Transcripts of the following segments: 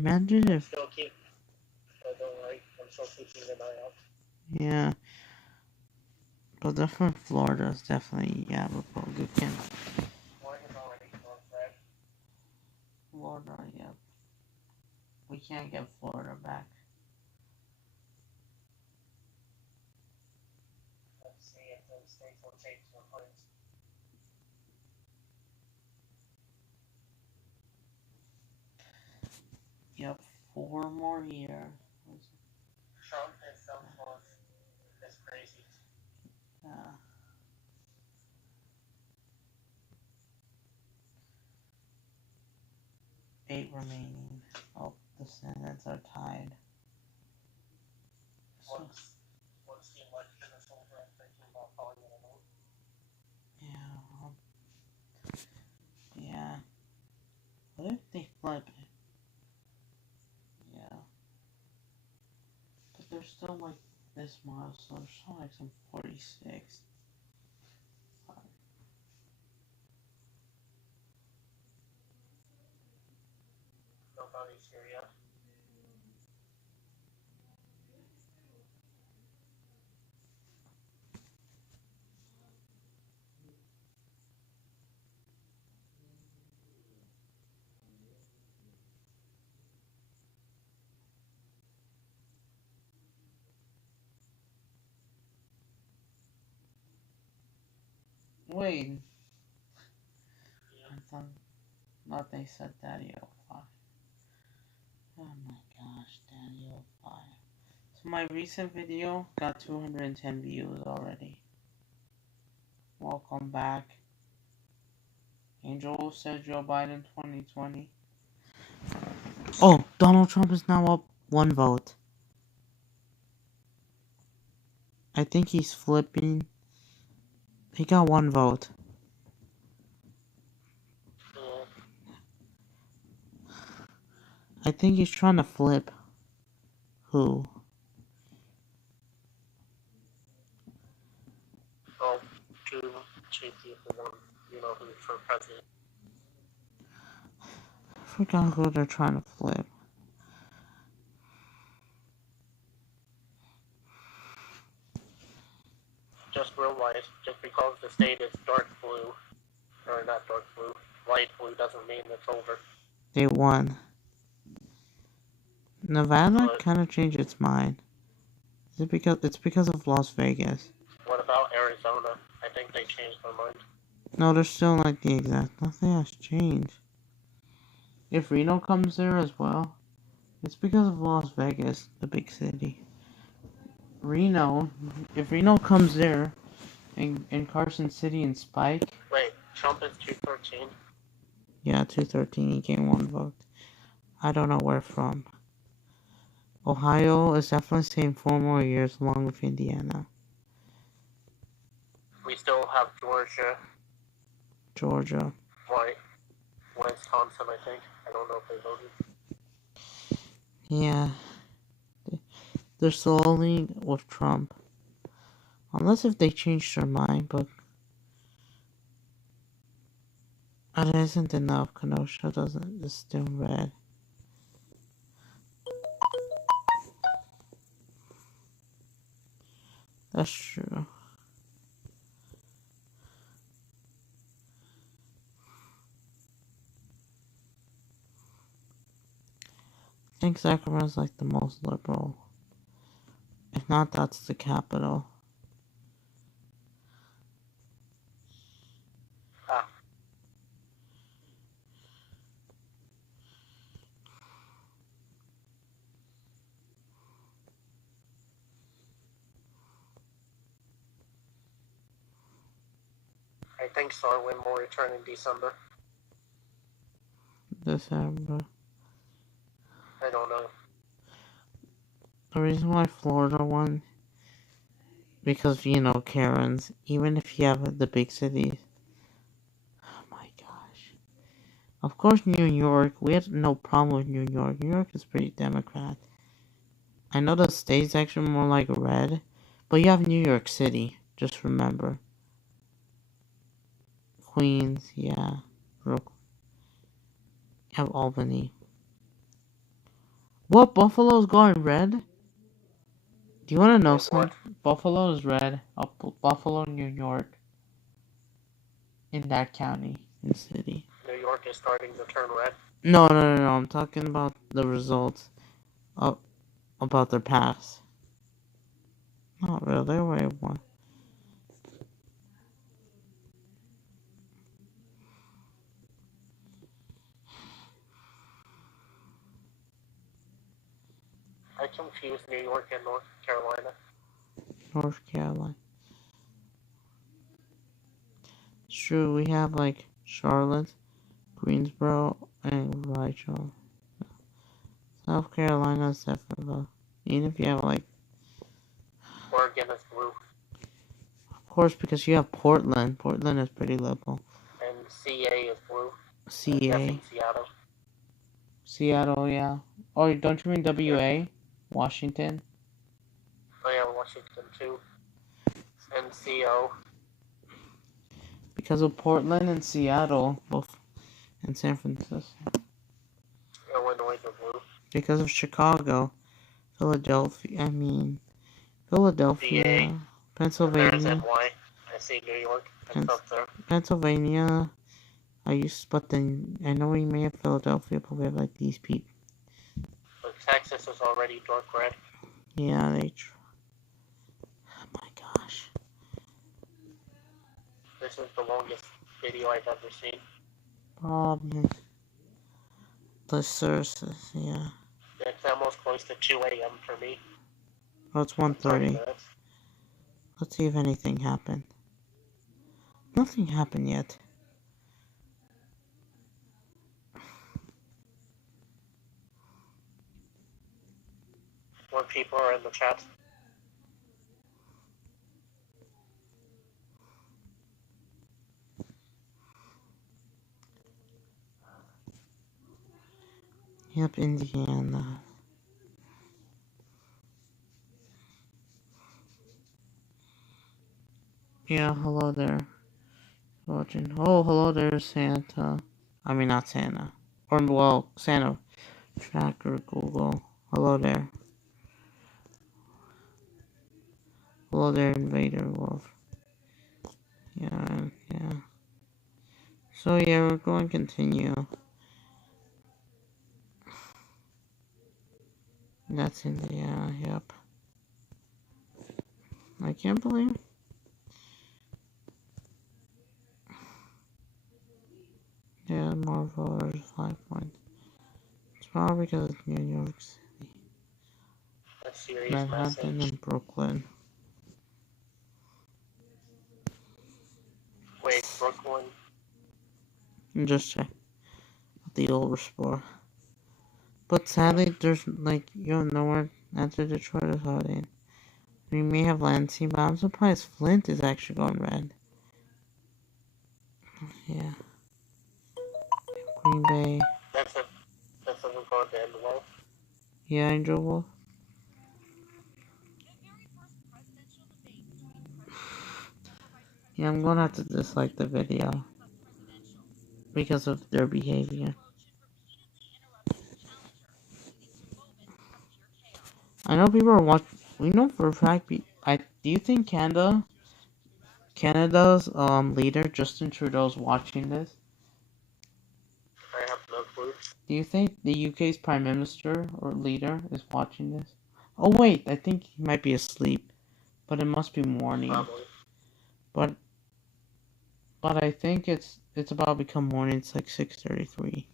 Imagine if... Still keep... Oh, don't worry. I'm still keeping an eye out. Yeah. But they're from Florida, it's definitely, yeah, Republican. Oregon's already north red. Florida, yep. We can't get Florida back. Let's see if those states will change their minds. Yep, 4 more years. Trump is so close. It's crazy. Yeah. 8 remaining. Oh, the Senates are tied. Once the election is over, I'm thinking about calling it a vote. Yeah. Yeah. What if they flip it? Yeah. But there's still like this much, so there's still like some 46. Nobody's here yet. Wait. Yeah. I thought they said Daddy 05. Oh my gosh, Daddy 05. So my recent video got 210 views already. Welcome back. Angel said Joe Biden 2020. Oh, Donald Trump is now up 1 vote. I think he's flipping. He got 1 vote. I think he's trying to flip. Who? Oh, two people won. You know who's for president. I forgot who they're trying to flip. Just realize, just because the state is dark blue, or not dark blue, light blue doesn't mean it's over. They won. Nevada kind of changed its mind. Is it because it's because of Las Vegas? What about Arizona? I think they changed their mind. No, they're still like the exact. Nothing has changed. If Reno comes there as well, it's because of Las Vegas, the big city. Reno, if Reno comes there, and Carson City and Spike. Wait, Trump is 213? Yeah, 213. He gained 1 vote. I don't know where from. Ohio is definitely saying 4 more years along with Indiana. We still have Georgia. Georgia. Right. Wisconsin, I think. I don't know if they voted. Yeah. They're slowly with Trump. Unless if they change their mind, but it isn't enough. Kenosha is still red. That's true. I think Sacramento's like the most liberal. If not, that's the capital. I think Sarwin will return in December. December. I don't know. The reason why Florida won, because, you know, Karens, even if you have the big cities. Oh my gosh. Of course, New York, we had no problem with New York. New York is pretty Democrat. I know the state's actually more like red, but you have New York City, just remember. Queens, yeah. Brooklyn. You have Albany. What? Buffalo's going red? Do you want to know Wait, what? something? Buffalo is red. Buffalo, New York. In that county. In city. New York is starting to turn red. No. I'm talking about the results. About their past. Not really. Wait, what? I confuse New York and North Carolina. North Carolina. It's true, we have like Charlotte, Greensboro, and Rachel. South Carolina is definitely low. Even if you have like, Oregon is blue. of course, because you have Portland. Portland is pretty liberal. And CA is blue. I'm CA. guessing Seattle. Seattle, yeah. Oh, don't you mean WA? Yeah. Washington? Oh yeah, Washington too. And CO. Because of Portland and Seattle, both, and San Francisco. Illinois is blue. Because of Chicago, Philadelphia, VA. Pennsylvania. And there's NY. I see New York. It's up there. Pennsylvania. But then I know we may have Philadelphia, but we have like these people. But Texas is already dark red. Yeah, oh my gosh. This is the longest video I've ever seen. The sources, yeah. It's almost close to 2 a.m. for me. Oh, it's 1:30. Let's see if anything happened. Nothing happened yet. More people are in the chat. Yep, Indiana. Yeah, hello there. Watching. Oh, hello there, Santa. I mean, not Santa. Or, well, Santa. Tracker, Google. Hello there. Hello there, Invader Wolf. Yeah. So, yeah, we're going to continue. That's India, yep. I can't believe. Yeah, more voters, 5 points. It's probably because it's New York City. A serious Manhattan message. and Brooklyn. Wait, Brooklyn? Just check the old score. But sadly, there's like, you don't know where after Detroit is hiding. We may have Lansing, but I'm surprised Flint is actually going red. Yeah. Green Bay. That's something called the end well. Yeah, Angel Wolf. Yeah, I'm gonna have to dislike the video because of their behavior. I know people are watching. We know for a fact. Do you think Canada's leader Justin Trudeau's watching this? I have no clue. Do you think the UK's prime minister or leader is watching this? Oh wait, I think he might be asleep, but it must be morning. Probably. But I think it's about to become morning. It's like 6:33.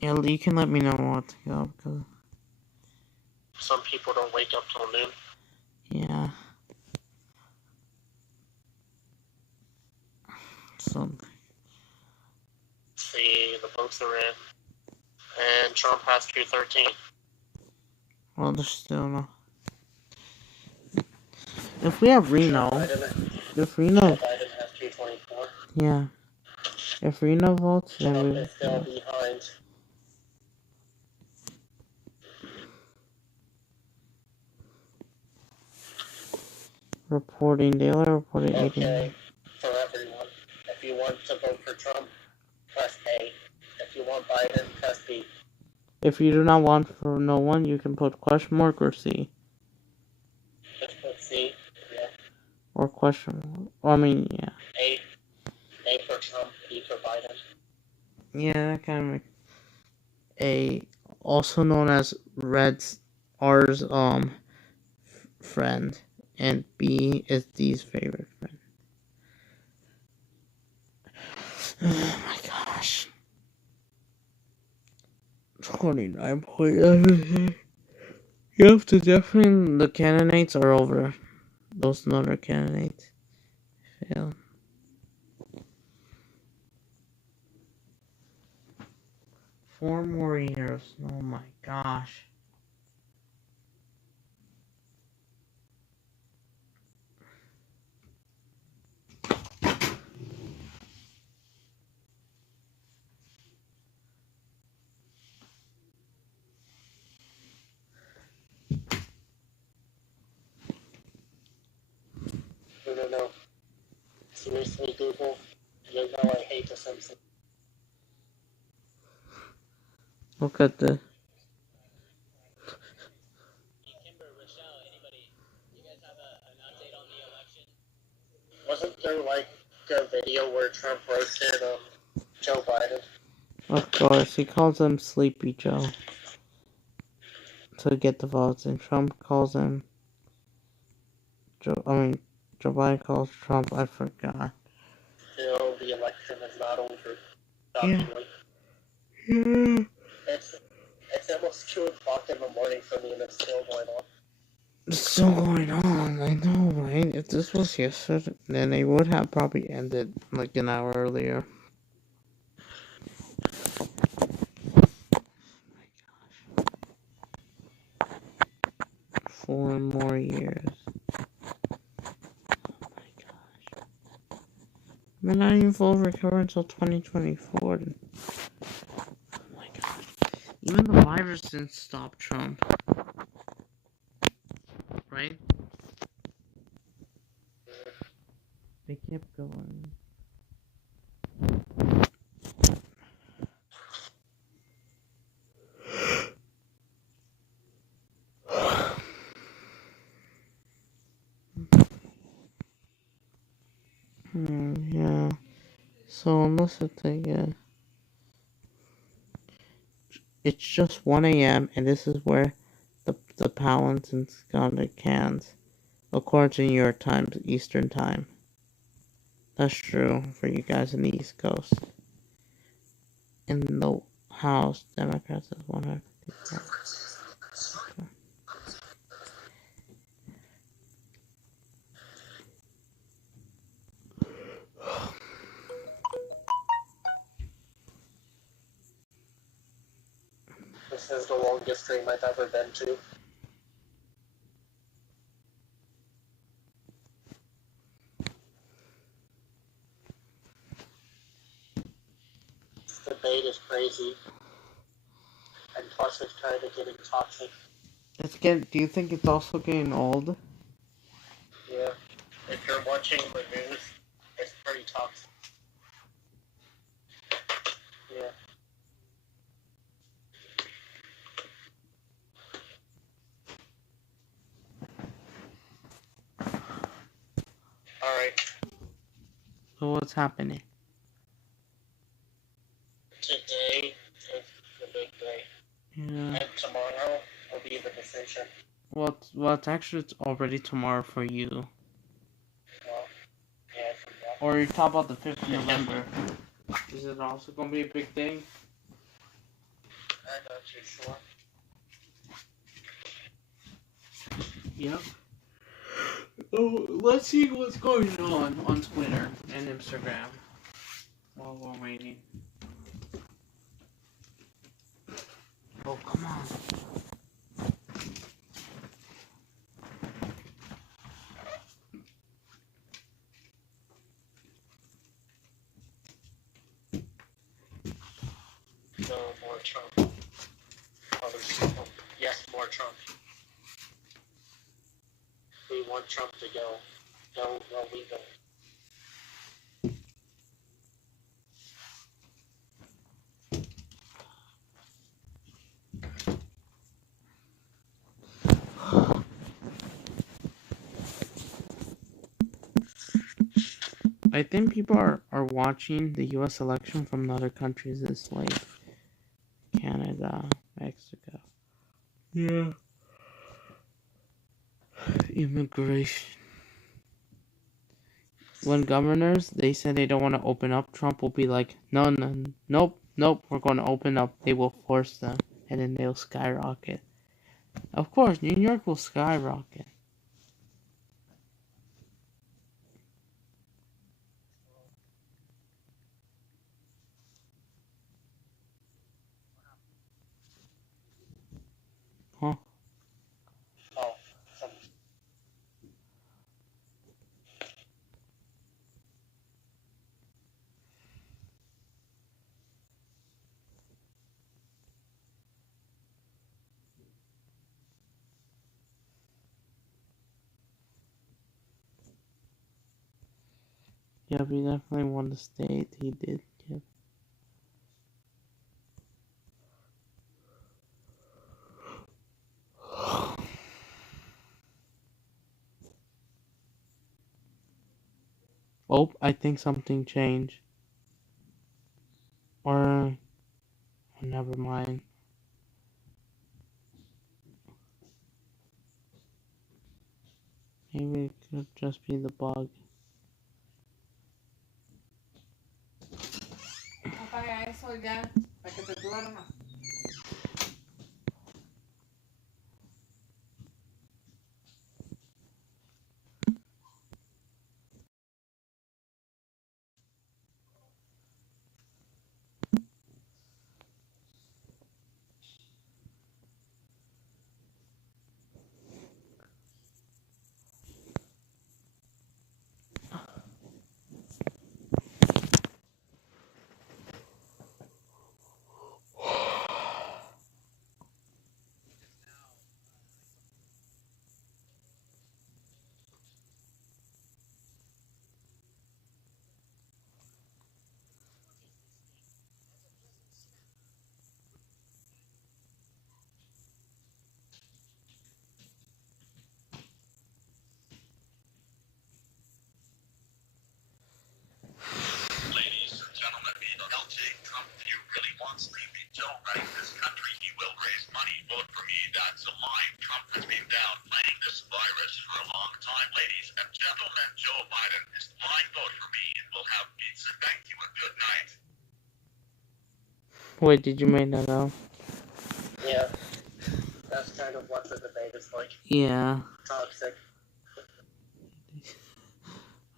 Yeah, you can let me know what to go because some people don't wake up till noon. Yeah. So. See, the votes are in, and Trump has 213. Well, there's still no. If we have Reno, if Reno, Biden has 224. Yeah. If Reno votes, then Trump we. is still behind. Reporting, they only reported 80. Okay, for everyone. If you want to vote for Trump, press A. If If you want Biden, press B. If you do not want for no one, you can put question mark or C. Just put C. Yeah. Or question mark. I mean, yeah. A for Trump, B for Biden. Yeah, that kind of makes A, also known as Red's R's friend, and B is D's favorite friend. Oh my gosh. 29.11. You have to definitely, the candidates are over. Those other candidates failed. Four more years. Oh my gosh. No. Seriously, Google. You know I hate the Simpsons. Look at this. Wasn't there like a video where Trump roasted Joe Biden? Of course, he calls him Sleepy Joe to get the votes, and Trump calls him Joe Biden calls Trump, I forgot. Still, the election is not over. Yeah. It's almost 2 o'clock in the morning for me and it's still going on. It's still going on, I know, right? If this was yesterday, then they would have probably ended like an hour earlier. My gosh. 4 more years. Oh my gosh. We're not even full recover until 2024. Oh my gosh. Even the virus didn't stop Trump. Right? They kept going. Yeah. So unless it's it's just 1 a.m. and this is where the Paladins got the cans, according to New York Times Eastern Time. That's true for you guys in the East Coast. In the House, Democrats is 154. This is the longest stream I've ever been to. This debate is crazy. And plus it's kind of getting toxic. Do you think it's also getting old? Yeah. If you're watching the news, it's pretty toxic. Yeah. Alright. So what's happening? Today is the big day. Yeah. And tomorrow will be the decision. Well, it's actually already tomorrow for you. Well, yeah, I forgot. Or you talk about the 5th of November. Is it also going to be a big thing? I'm not too sure. Yep. Oh, let's see what's going on Twitter and Instagram while we're waiting. Oh, come on. No, more Trump. Yes, more Trump. We want Trump to go. No, we don't. I think people are watching the U.S. election from other countries this late. Canada, Mexico. Yeah. Immigration. When governors, they said they don't want to open up, Trump will be like, no, no, nope, nope, we're going to open up. They will force them, and then they'll skyrocket. Of course, New York will skyrocket. Huh? Oh, Yeah, we definitely won the state. He did. Yeah. Oh, I think something changed. Or, never mind. Maybe it could just be the bug. Apaga eso ya, para que te duermas. Ladies and gentlemen, LJ Trump, if you really want Sleepy Joe running this country, he will raise money. Vote for me. That's a lie. Trump has been downplaying this virus for a long time. Ladies and gentlemen, Joe Biden is fine. Vote for me and we'll have pizza. Thank you and good night. Wait, did you make that up? yeah. That's kind of what the debate is like. Yeah, Toxic.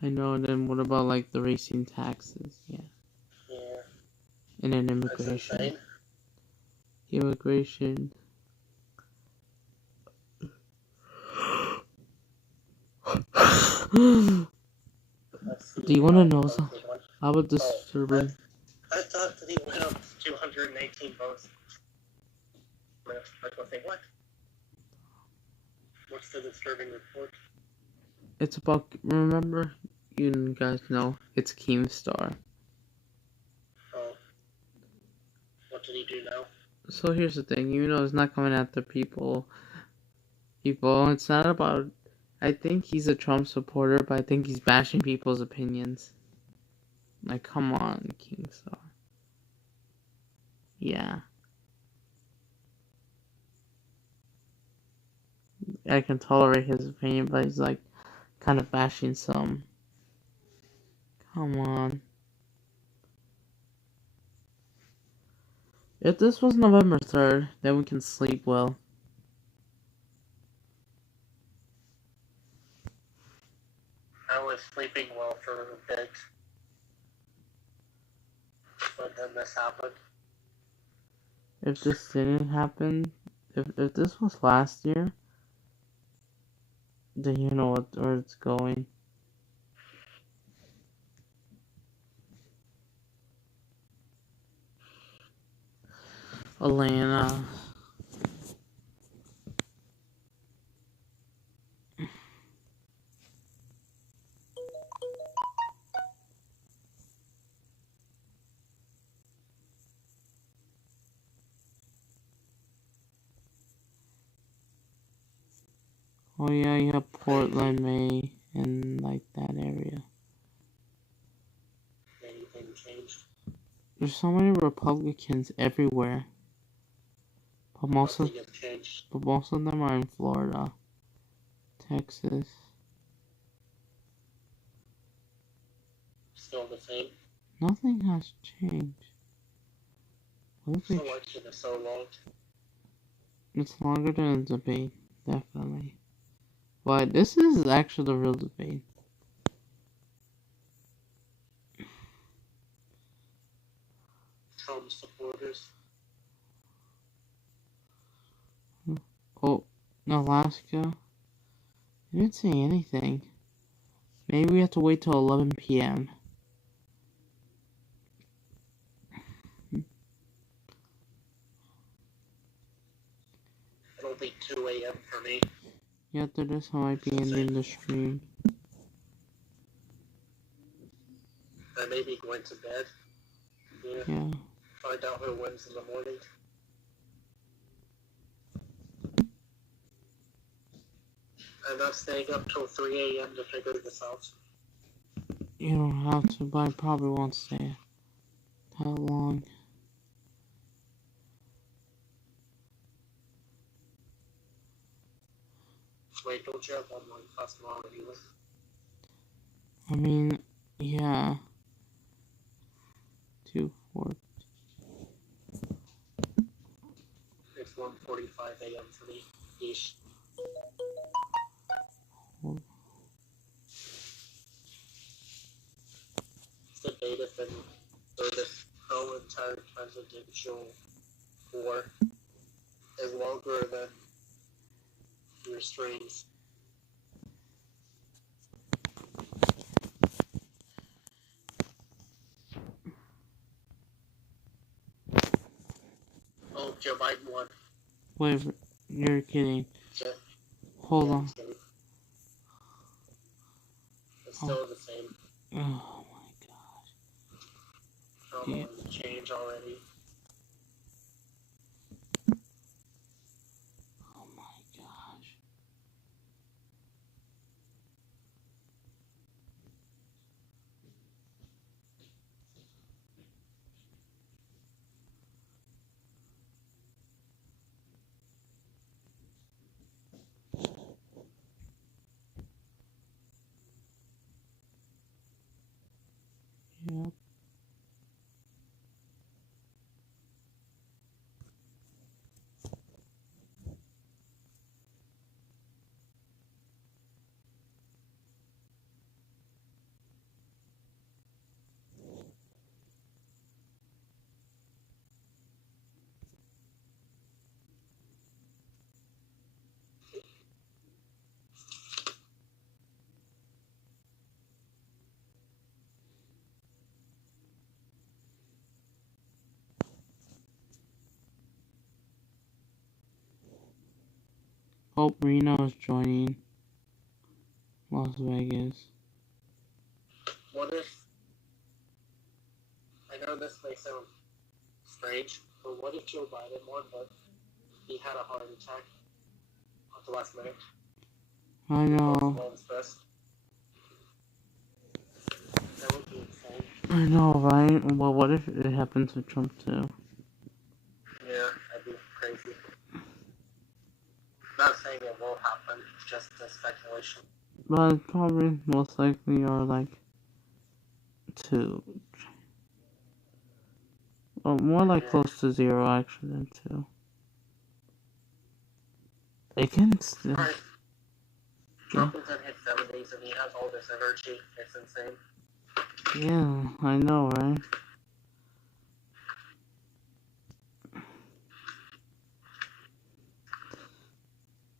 I know. Then what about like the raising taxes? Yeah, Yeah. and then That's insane. Immigration. Do you want to know something? How about disturbing? I thought that he went up to 218 votes. I was going to say, what? What's the disturbing report? It's about. Remember, you guys know it's Keemstar. Oh. What did he do now? So here's the thing. You know, it's not coming after people. It's not about. I think he's a Trump supporter, but I think he's bashing people's opinions. Like, come on, Keemstar. Yeah. I can tolerate his opinion, but he's like kind of bashing some. Come on. If this was November 3rd, then we can sleep well. I was sleeping well for a bit. But then this happened. If this didn't happen, if this was last year, then you know where it's going. Atlanta. Oh yeah, you have Portland, May, and like that area. changed. There's so many Republicans everywhere. But most Nothing has changed. of them are in Florida, Texas. Still the same. Nothing has changed. What So if election is so long. it's longer than a debate, definitely. But this is actually the real debate. Trump supporters. Oh, Alaska? They didn't say anything. Maybe we have to wait till 11 p.m. It'll be 2 a.m. for me. Yeah, after this, I might be ending the stream. I may be going to bed. Yeah. Find out who wins in the morning. I'm not staying up till 3 a.m. to figure this out. You don't have to, but I probably won't stay that long. Wait, don't you have online class tomorrow anyway? I mean, yeah. 2, 4. It's 1:45 a.m. for me. Ish. The debate has been for this whole entire presidential war is longer than your streams. Oh, Joe Biden won. Wait, you're kidding. Yeah. Hold on. It's still the same. Oh my gosh. Yeah. Change already. Oh my gosh. Yep. Oh, Reno is joining Las Vegas. What if... I know this may sound strange, but what if Joe Biden won, but he had a heart attack at the last minute? I know. That would be insane. I know, right? Well, what if it happens to Trump too? Yeah, that'd be crazy. Not saying it will happen, it's just a speculation. But probably most likely are like 2. Well, more like close to 0 actually than 2. They can still. Right. Trump is in his 70s and he has all this energy. It's insane. Yeah, I know, right?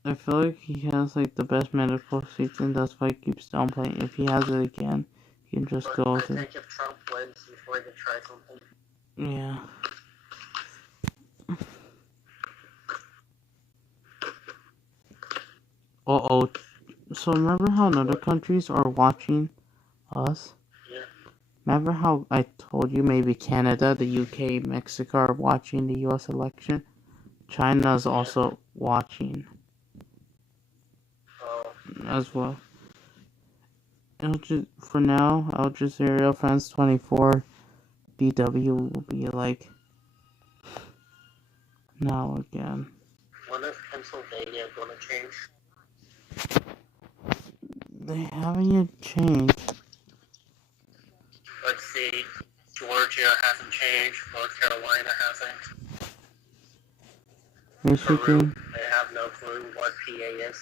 I feel like he has like the best medical seats, and that's why he keeps downplaying. If he has it again, he can just go I to. think if Trump wins, he's going to try something. Yeah. Uh-oh. So remember how other countries are watching us? Yeah. Remember how I told you maybe Canada, the UK, Mexico are watching the US election? China's also watching as well. For now, Al Jazeera, France 24, BW will be like now again. When is Pennsylvania going to change? They haven't yet changed. Let's see. Georgia hasn't changed. North Carolina hasn't. Peru, Michigan, they have no clue what PA is.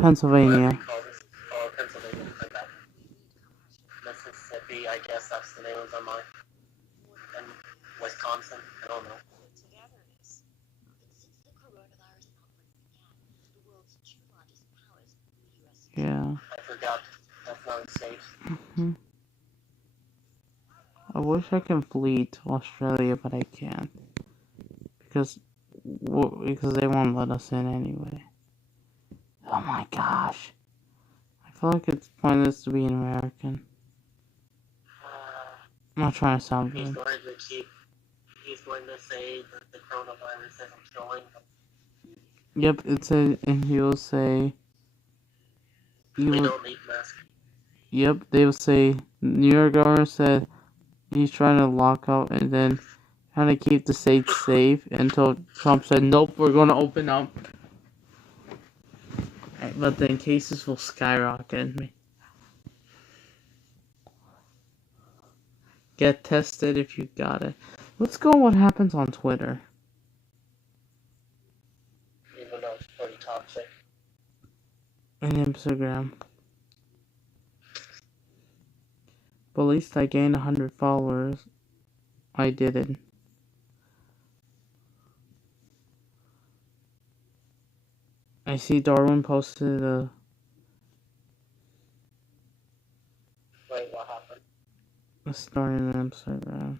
Pennsylvania. What we call this? Oh, Pennsylvania. Okay. Mississippi, I guess that's the name of them. And Wisconsin, I don't know. Yeah. I forgot. That's not a state. I wish I can flee to Australia, but I can't. Because they won't let us in anyway. Oh my gosh. I feel like it's pointless to be an American. I'm not trying to sound He's good. going to say that the coronavirus isn't killing them. Yep, and he'll say... We don't need masks. Yep, they will say, New York governor said he's trying to lock up and then trying to keep the states safe until Trump said, nope, we're going to open up. But then cases will skyrocket. Get tested if you got it. Let's go what happens on Twitter. Even though it's pretty toxic. And Instagram. But at least I gained 100 followers. I didn't. I see Darwin posted a... Wait, what happened? a story on Instagram.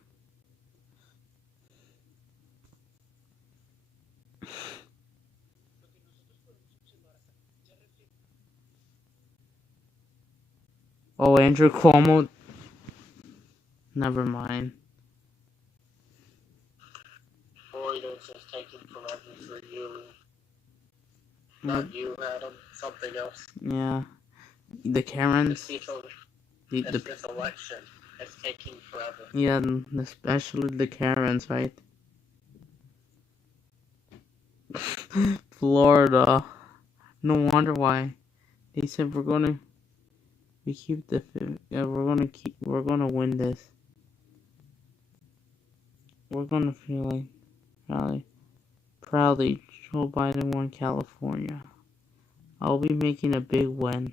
Oh, Andrew Cuomo. Never mind. Boy, it's just taking forever for you. Not you, Adam. Something else. Yeah. The Karens. This election is taking forever. Yeah, especially the Karens, right? Florida. No wonder why. They said we're gonna win this. We're gonna feel like proudly Joe Biden won California. I'll be making a big win.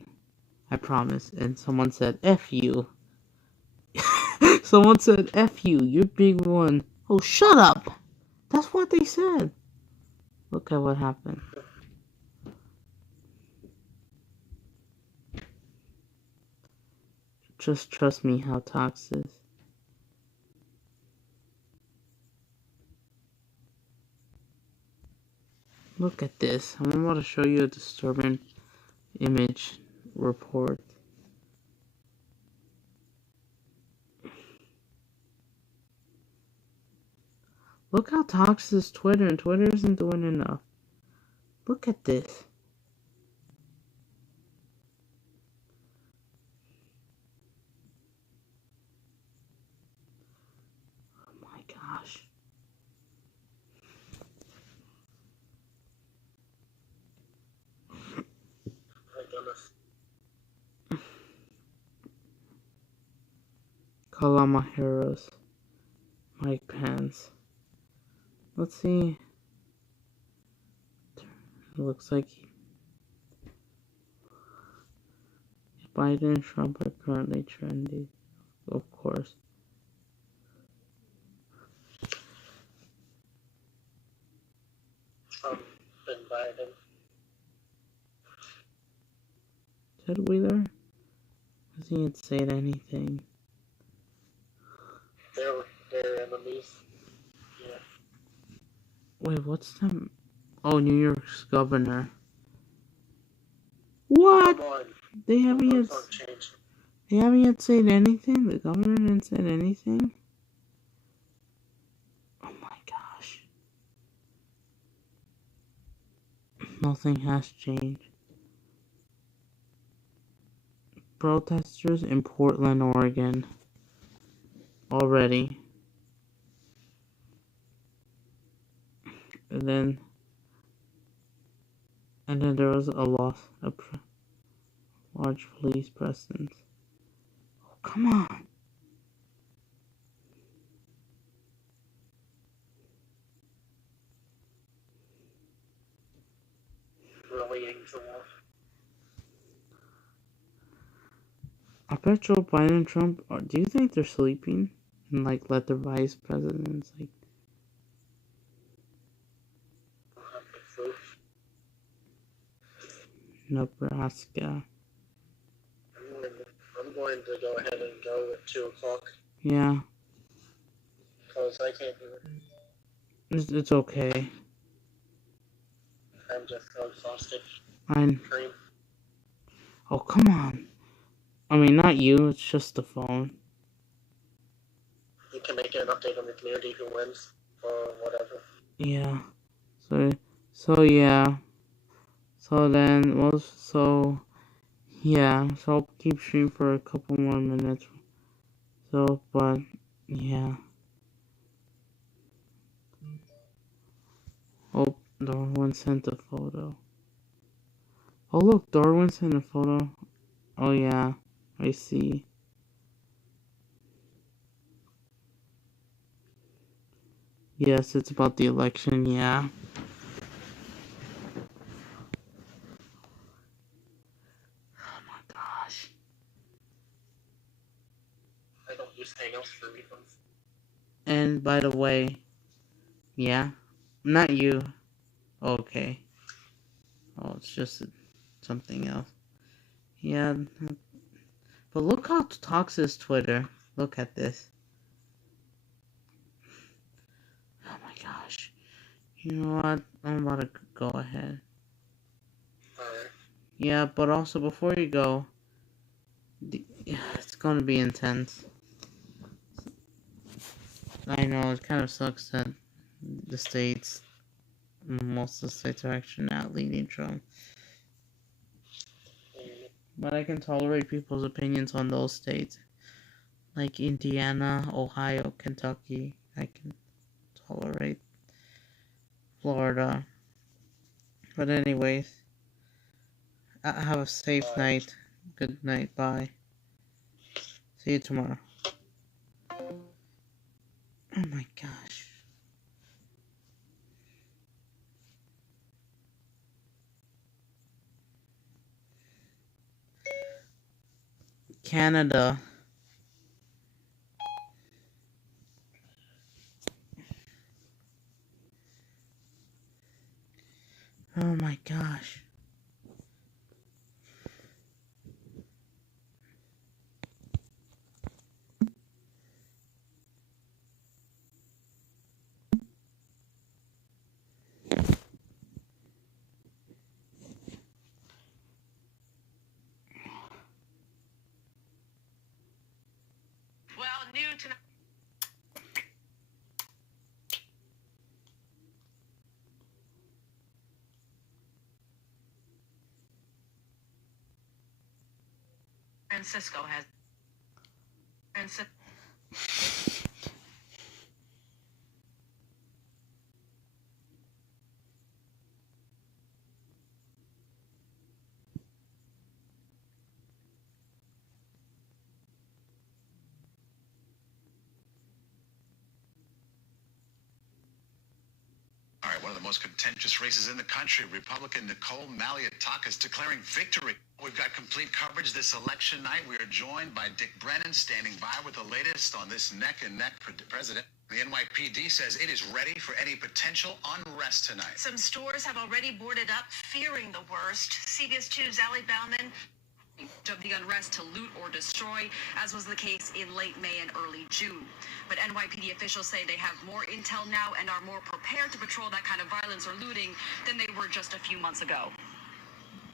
I promise. And someone said, F you. Someone said, F you, your big one. Oh, shut up! That's what they said. Look at what happened. Just trust me how toxic. Look at this. I'm about to show you a disturbing image report. Look how toxic is Twitter, and Twitter isn't doing enough. Look at this. Oh my gosh. My goodness. Call out my heroes. Mike Pence. Let's see. It looks like Biden and Trump are currently trending. Of course. Trump and Biden. Ted Wheeler? He didn't say anything. They're enemies. Yeah. Wait, what's that? Oh, New York's governor. What? Come on. They haven't yet said anything? The governor didn't say anything? Oh my gosh. Nothing has changed. Protesters in Portland, Oregon. Already. and then there was a large police presence. Oh, come on. Really, Angel? I bet Joe Biden and Trump do you think they're sleeping? And like let their vice presidents like Nebraska. I'm going to go ahead and go at 2 o'clock. Yeah. Because I can't do it. It's okay. I'm just so exhausted. Fine. Dream. Oh, come on. I mean, not you, it's just the phone. You can make an update on the community who wins, or whatever. Yeah. So yeah. So then, well, so, yeah. So I'll keep streaming for a couple more minutes. So, but, yeah. Oh, Darwin sent a photo. Oh, look, Darwin sent a photo. Oh, yeah. I see. Yes, it's about the election, yeah. Oh my gosh. I don't use Hangouts for refunds. And by the way, yeah, not you. Okay. Oh, it's just something else. Yeah, but look how toxic Twitter. Look at this. Oh my gosh. You know what? I'm about to go ahead. Alright. Yeah, but also before you go, it's gonna be intense. I know it kind of sucks that the states, most of the states are actually not leading Trump. But I can tolerate people's opinions on those states. Like Indiana, Ohio, Kentucky. I can tolerate Florida. But anyways, have a safe night. Good night. Bye. See you tomorrow. Oh my gosh. Canada. Oh my gosh. Well, new tonight. Francisco has. All right, one of the most contentious races in the country, Republican Nicole Maliotakis declaring victory. We've got complete coverage this election night. We are joined by Dick Brennan standing by with the latest on this neck-and-neck president. The NYPD says it is ready for any potential unrest tonight. Some stores have already boarded up, fearing the worst. CBS 2's Allie Bauman of the unrest to loot or destroy, as was the case in late May and early June. But NYPD officials say they have more intel now and are more prepared to patrol that kind of violence or looting than they were just a few months ago.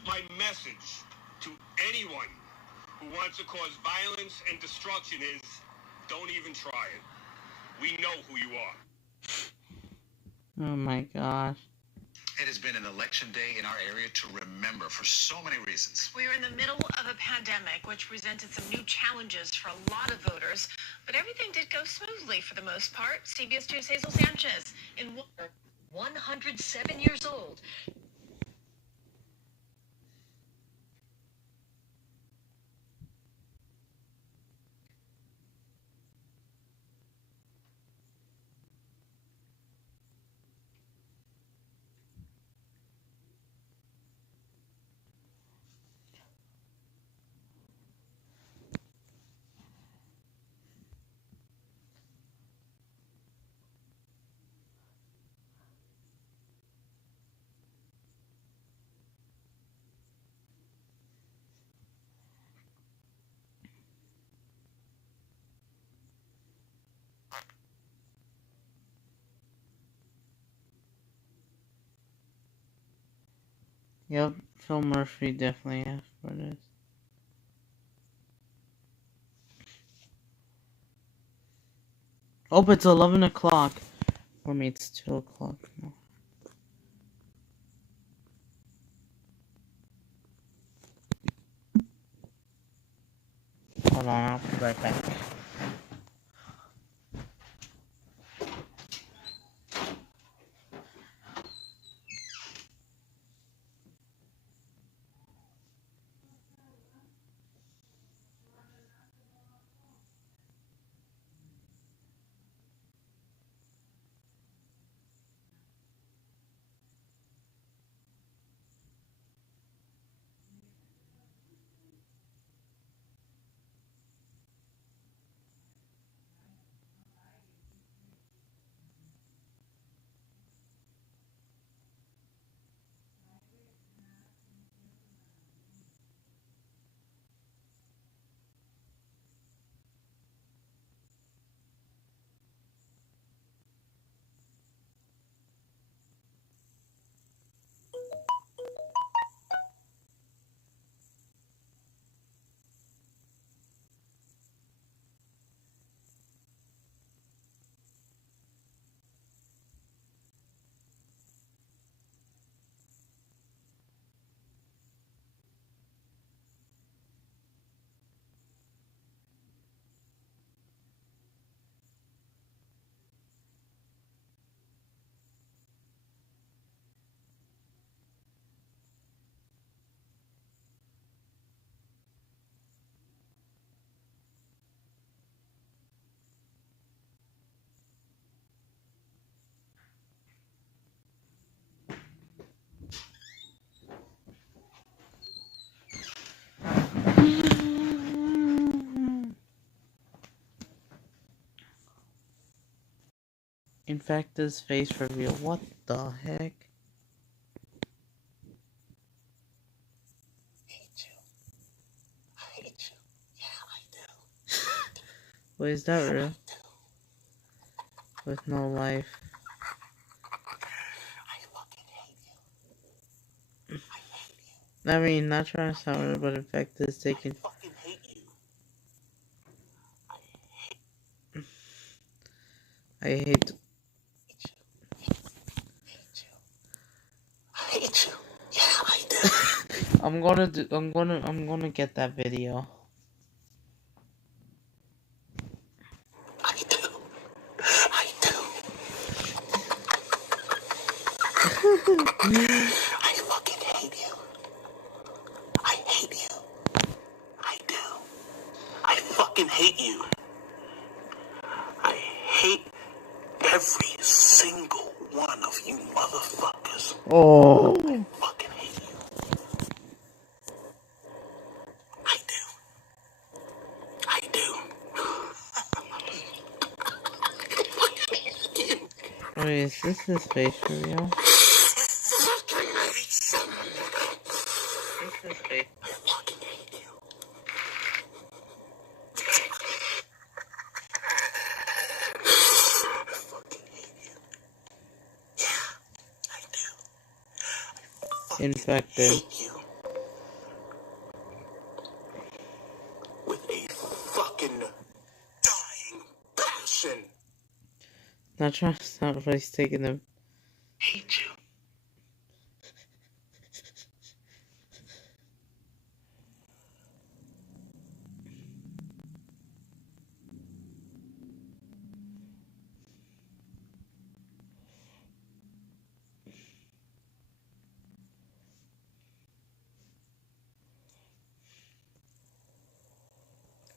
My message to anyone who wants to cause violence and destruction is, don't even try it. We know who you are. Oh my gosh. It has been an election day in our area to remember for so many reasons. We are in the middle of a pandemic, which presented some new challenges for a lot of voters, but everything did go smoothly for the most part. CBS 2's Hazel Sanchez in 107 years old. Yep, Phil Murphy definitely asked for this. Oh, but it's 11 o'clock. For me, it's 2 o'clock. No. Hold on, I'll be right back. In fact, this face reveal. What the heck? Wait, is that real? With no life. I mean, not trying to sound rude, but in fact, this taking. I hate. I hate you. Yeah, I do. I'm gonna get that video. I do. I do. I fucking hate you. I hate you. I do. I fucking hate you. I hate every single one of you motherfuckers. Oh. I fucking hate you. I do. I do. Wait, is this his face reveal? Infected. Hate you with a fucking dying passion. Not trying to sound like he's taking them. Hate you.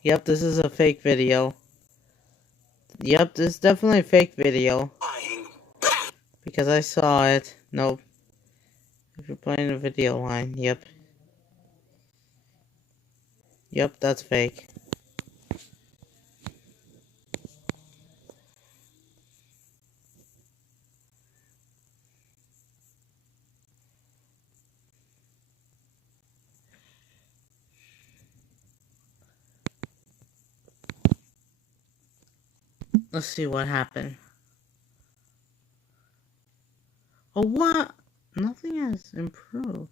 Yep, this is a fake video. Yep, this is definitely a fake video. Because I saw it. Nope. If you're playing the video line, yep. Yep, that's fake. Let's see what happened. Oh, what? Nothing has improved.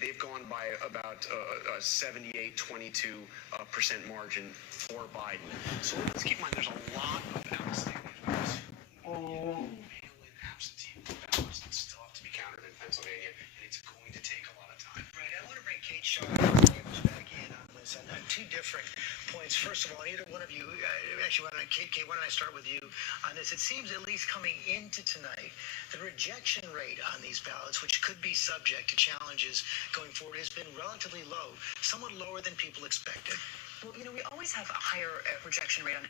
They've gone by about a 78-22% margin for Biden. So let's keep in mind there's a lot of outstanding votes. Mail-in absentee ballots that still have to be counted in Pennsylvania, and it's going to take a lot of time. Right, I want to bring Kate Shaw back in on this on two different points. First of all, either one of you, actually, Kate, why don't I start with you on this? It seems, at least coming into tonight, the rejection rate on these ballots, which could be subject to challenges going forward, has been relatively low, somewhat lower than people expected. Well, we always have a higher rejection rate on.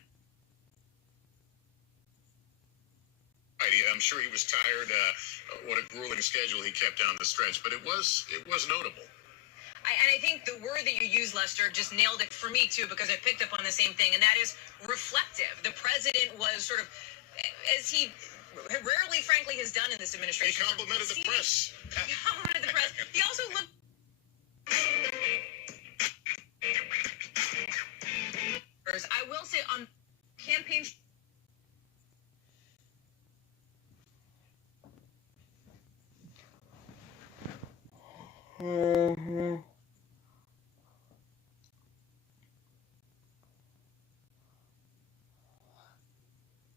I'm sure he was tired. What a grueling schedule he kept down the stretch, but it was notable. And I think the word that you used, Lester, just nailed it for me, too, because I picked up on the same thing, and that is reflective. The president was sort of, as he rarely, frankly, has done in this administration. He complimented the press. He complimented the press. He also looked... I will say, on campaign...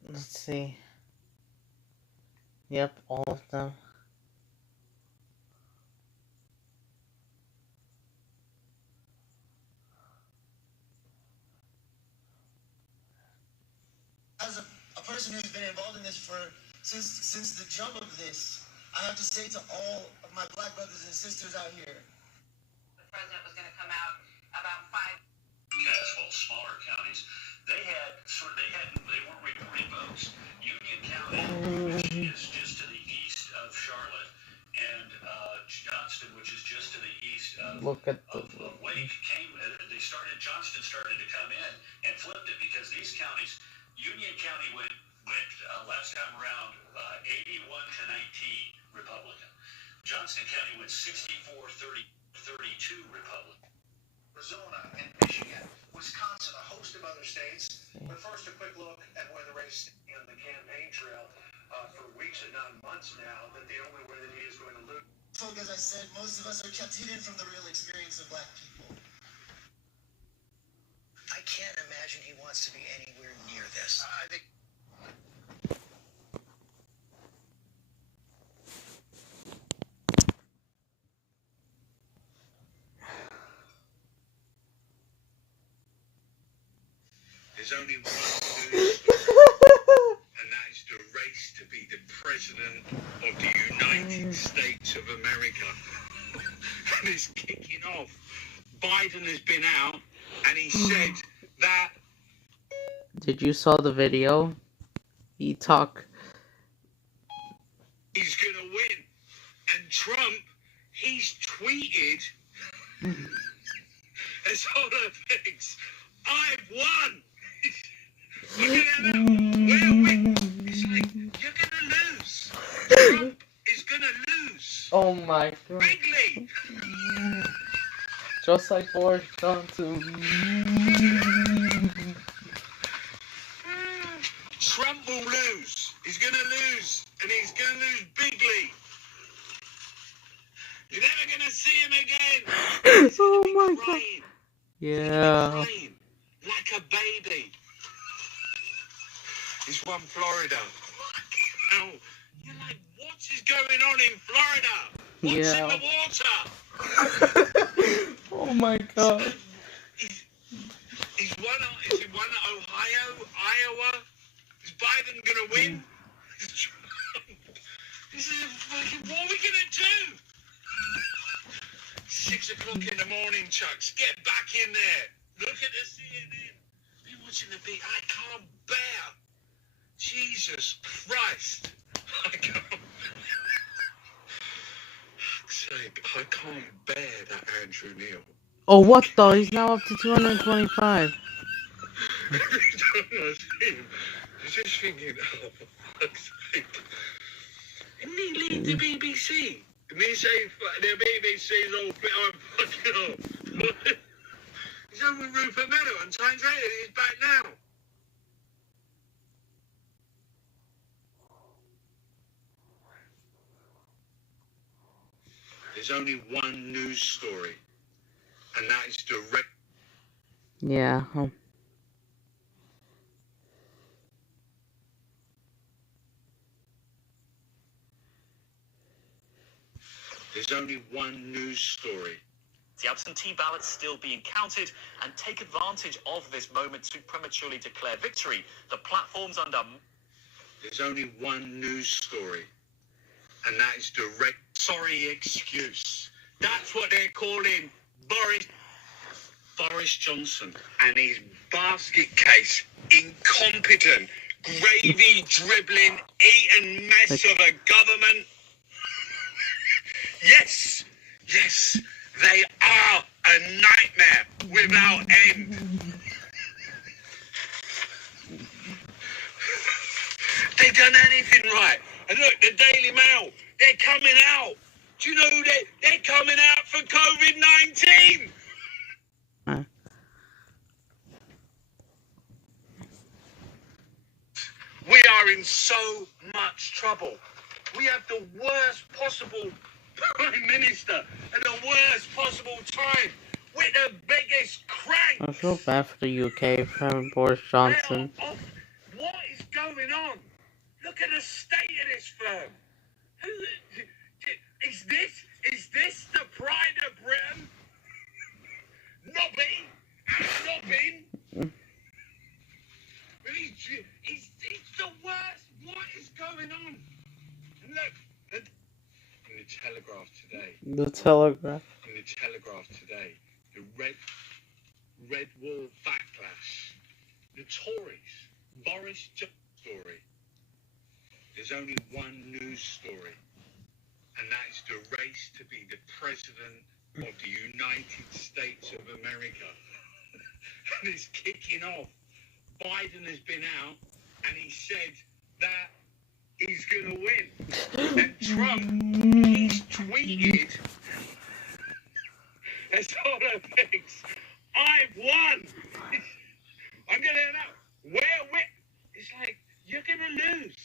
Let's see. Yep, all of them. As a person who's been involved in this since the jump of this, I have to say to all of my black brothers and sisters out here, The president was going to come out about 5... Well, smaller counties, they weren't reporting votes. Union County, which is just to the east of Charlotte, and Johnston, which is just to the east of Wake, Johnston started to come in and flipped it, because these counties, Union County went last time around 81 to 19 Republican. Johnston County went 64-32 Republican. Arizona and Michigan, Wisconsin, a host of other states. But first, a quick look at where the race is on the campaign trail for weeks and not months now, that the only way that he is going to lose. So, as I said, most of us are kept hidden from the real experience of black people. I can't imagine he wants to be anywhere near this. I think. There's only one news story, and that is the race to be the president of the United States of America. And it's kicking off. Biden has been out, and he said that... Did you saw the video? He talked. He's going to win. And Trump, he's tweeted as other things. I've won. Look at that. We're winning. It's like, you're going to lose. Trump is going to lose. Oh my god. Bigly. Just like Boris Johnson. Trump will lose. He's going to lose, and he's going to lose bigly. You're never going to see him again. Oh my god. Crying. Yeah. Crying like a baby. He's won Florida. Now, you're like, what is going on in Florida? What's in the water? Oh my god. He's won Ohio, Iowa. Is Biden going to win? This is fucking, what are we going to do? 6 o'clock in the morning, Chucks. Get back in there. Look at the CNN. Been watching the beat. I can't bear. Jesus Christ. I can't. Sake, I can't bear that Andrew Neil. Oh, what though? He's now up to 225. Every time I see him, I'm just thinking, oh, for fuck's sake. Didn't he leave the BBC? And they say the BBC's all bit on fucking up. He's over with Rupert Murdoch and Times later, he's back now. There's only one news story, and that is direct. Yeah. There's only one news story. The absentee ballots still being counted, and take advantage of this moment to prematurely declare victory. The platforms under... There's only one news story, and that is direct. Sorry excuse. That's what they're calling Boris Johnson and his basket case incompetent, gravy dribbling, eaten mess of a government. Yes, they are a nightmare without end. They done anything right. And look, the Daily Mail, they're coming out. Do you know who they're coming out for COVID-19? We are in so much trouble. We have the worst possible Prime Minister at the worst possible time with the biggest crank. I feel bad for the UK for having Boris Johnson. What is going on? Look at the state of this firm. Is this the pride of Britain? Not been. Not been. But it's the worst. What is going on? And look, in the Telegraph today. The Telegraph. In the Telegraph today, the Red Wall backlash. The Tories. Boris Johnson story. There's only one news story, and that is the race to be the president of the United States of America. And it's kicking off. Biden has been out, and he said that he's going to win. And Trump, he's tweeted, that's all that thinks. I've won. I'm going to know. Where? It's like, you're going to lose.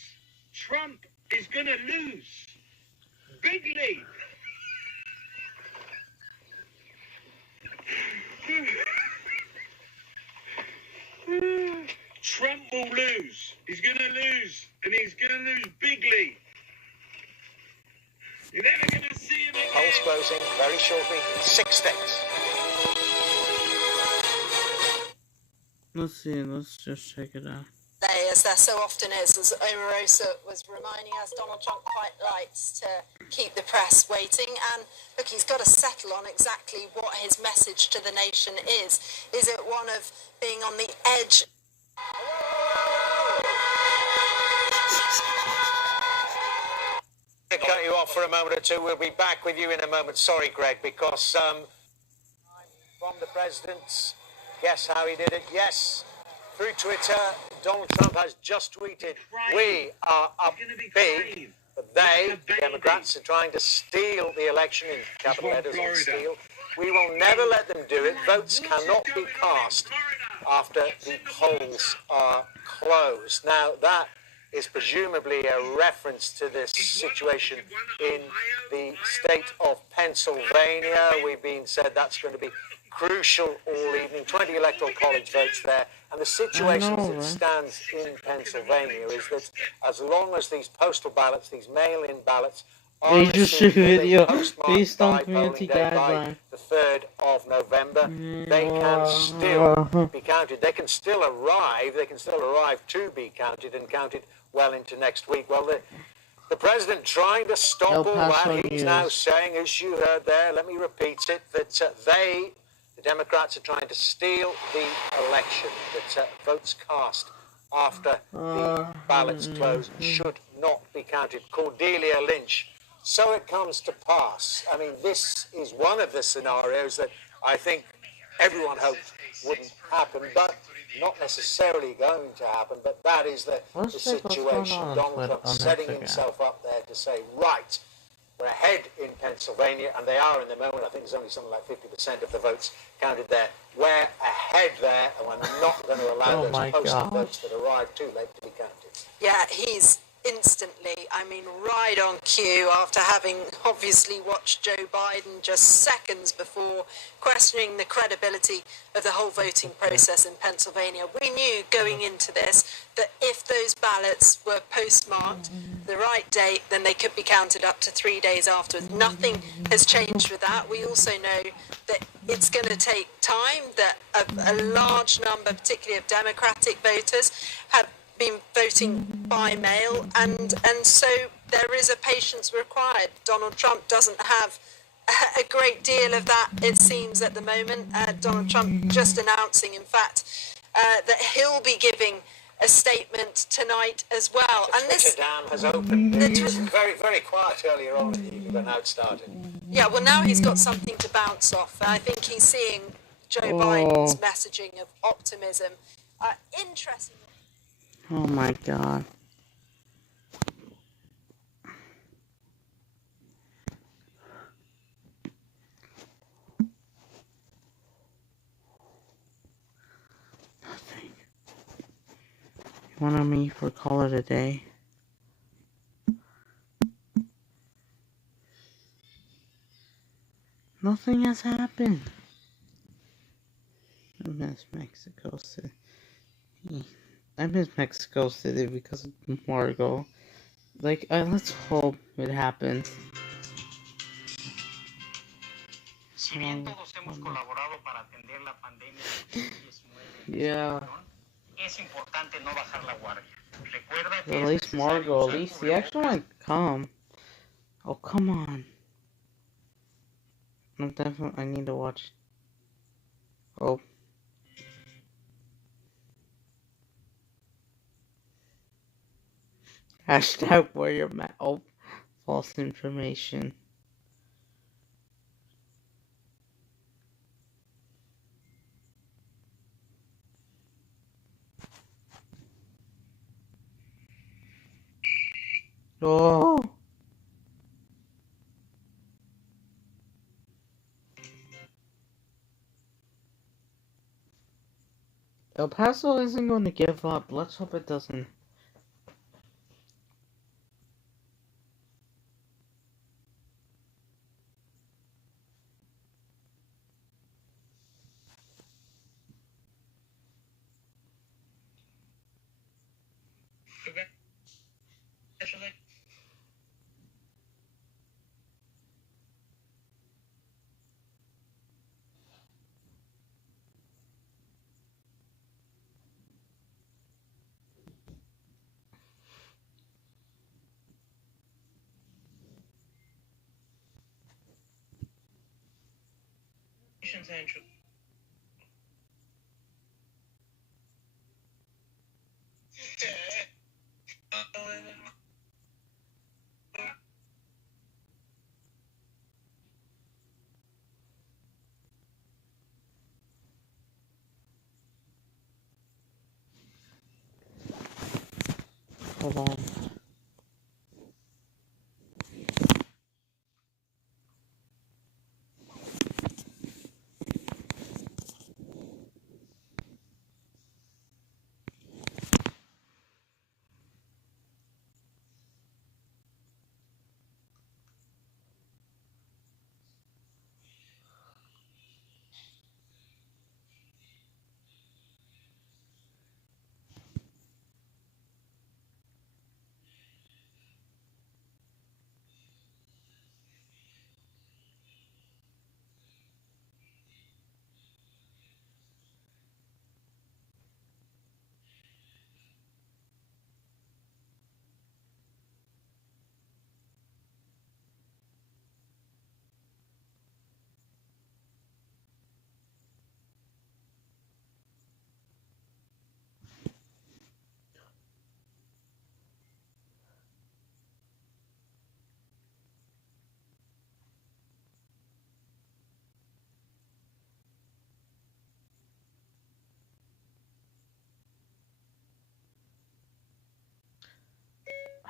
Trump is going to lose. Bigly. Trump will lose. He's going to lose. And he's going to lose bigly. You're never going to see him again. Polls closing very shortly. 6 states. Let's see, let's just check it out. As there so often is, as Omarosa was reminding us, Donald Trump quite likes to keep the press waiting. And look, he's got to settle on exactly what his message to the nation is. Is it one of being on the edge? To cut you off for a moment or two. We'll be back with you in a moment. Sorry, Greg, because from the president, guess how he did it? Yes. Through Twitter, Donald Trump has just tweeted, we are up big. They, Democrats, are trying to steal the election in capital letters on steal. We will never let them do it. Votes cannot be cast after the polls are closed. Now, that is presumably a reference to this situation in the state of Pennsylvania. We've been said that's going to be crucial all evening. 20 electoral college votes there. And the situation as it stands in Pennsylvania is that as long as these postal ballots, these mail-in ballots, are received postmarked by polling day by the 3rd of November, they can still be counted. They can still arrive. They can still arrive to be counted and counted well into next week. Well, the president trying to stop all that. He's now saying, as you heard there, let me repeat it, that the Democrats, are trying to steal the election, that votes cast after the ballots close should not be counted. Cordelia Lynch. So it comes to pass. I mean, this is one of the scenarios that I think everyone hoped wouldn't happen, but not necessarily going to happen. But that is the situation. Donald Trump setting himself up there to say, right, we're ahead in Pennsylvania, and they are in the moment. I think there's only something like 50% of the votes counted there. We're ahead there, and we're not going to allow those postal votes that arrive too late to be counted. Yeah, he's instantly, I mean, right on cue after having obviously watched Joe Biden just seconds before questioning the credibility of the whole voting process in Pennsylvania. We knew going into this that if those ballots were postmarked the right date, then they could be counted up to 3 days afterwards. Nothing has changed with that. We also know that it's going to take time, that a large number, particularly of Democratic voters, have been voting by mail, and so there is a patience required. Donald Trump doesn't have a great deal of that, it seems, at the moment. Donald Trump just announcing, in fact, that he'll be giving a statement tonight as well. The Twitter dam has opened. It was very, very quiet earlier on in the evening, but now it started. Yeah, well, now he's got something to bounce off. I think he's seeing Joe Biden's messaging of optimism. Interesting. Oh my god. Nothing. You want me for call it a day? Nothing has happened. I miss Mexico City. I miss Mexico City because of Margot. Like, let's hope it happens. Yeah. At least Margot, at least the actual one come. Oh, come on. I need to watch. Oh. Hashtag wear your mask. Oh, false information. Oh. El Paso isn't going to give up. Let's hope it doesn't. Andrew. Hold on.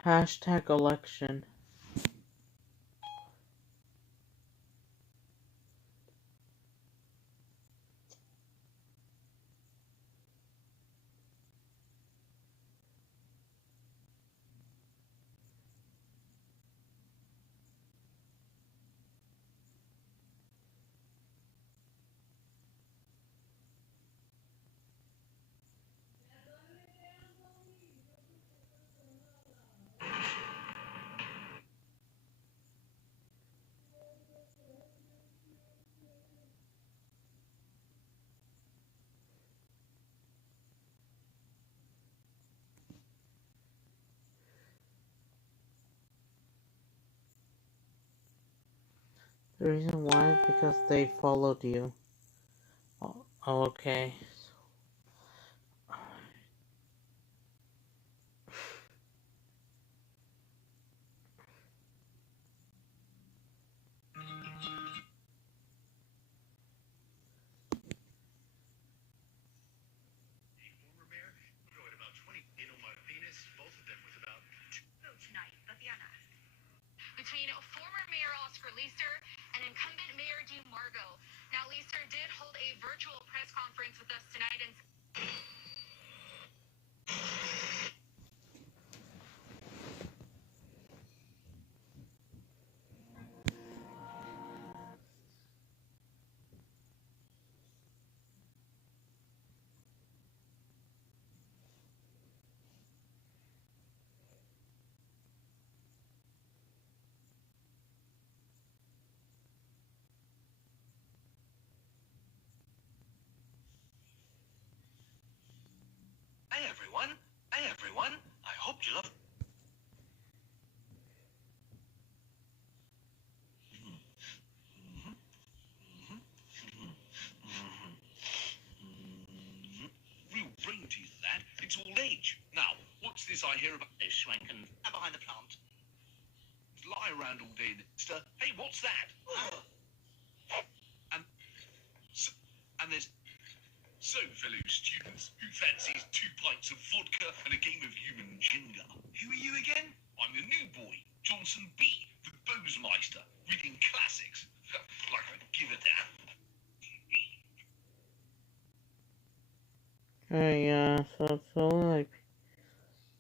Hashtag election. The reason why? Because they followed you. Oh, okay. Former mayor, at about 20. Martinez, both of them with about tonight. Tatiana. Between former Mayor Oscar Leister and incumbent Mayor DeMargo. Now, Leister did hold a virtual press conference with us tonight and Hey everyone. Hey everyone. I hope you love. Real brain teeth, that. It's old age. Now, what's this I hear about this Schwenken? Behind the plant. Lie around all day, mister. Hey, what's that? and so, and there's so, fellow students, who fancies 2 pints of vodka and a game of human Jenga? Who are you again? I'm the new boy, Johnson B, the Bosemeister, reading classics. Like I give a damn. Hey, so it's only like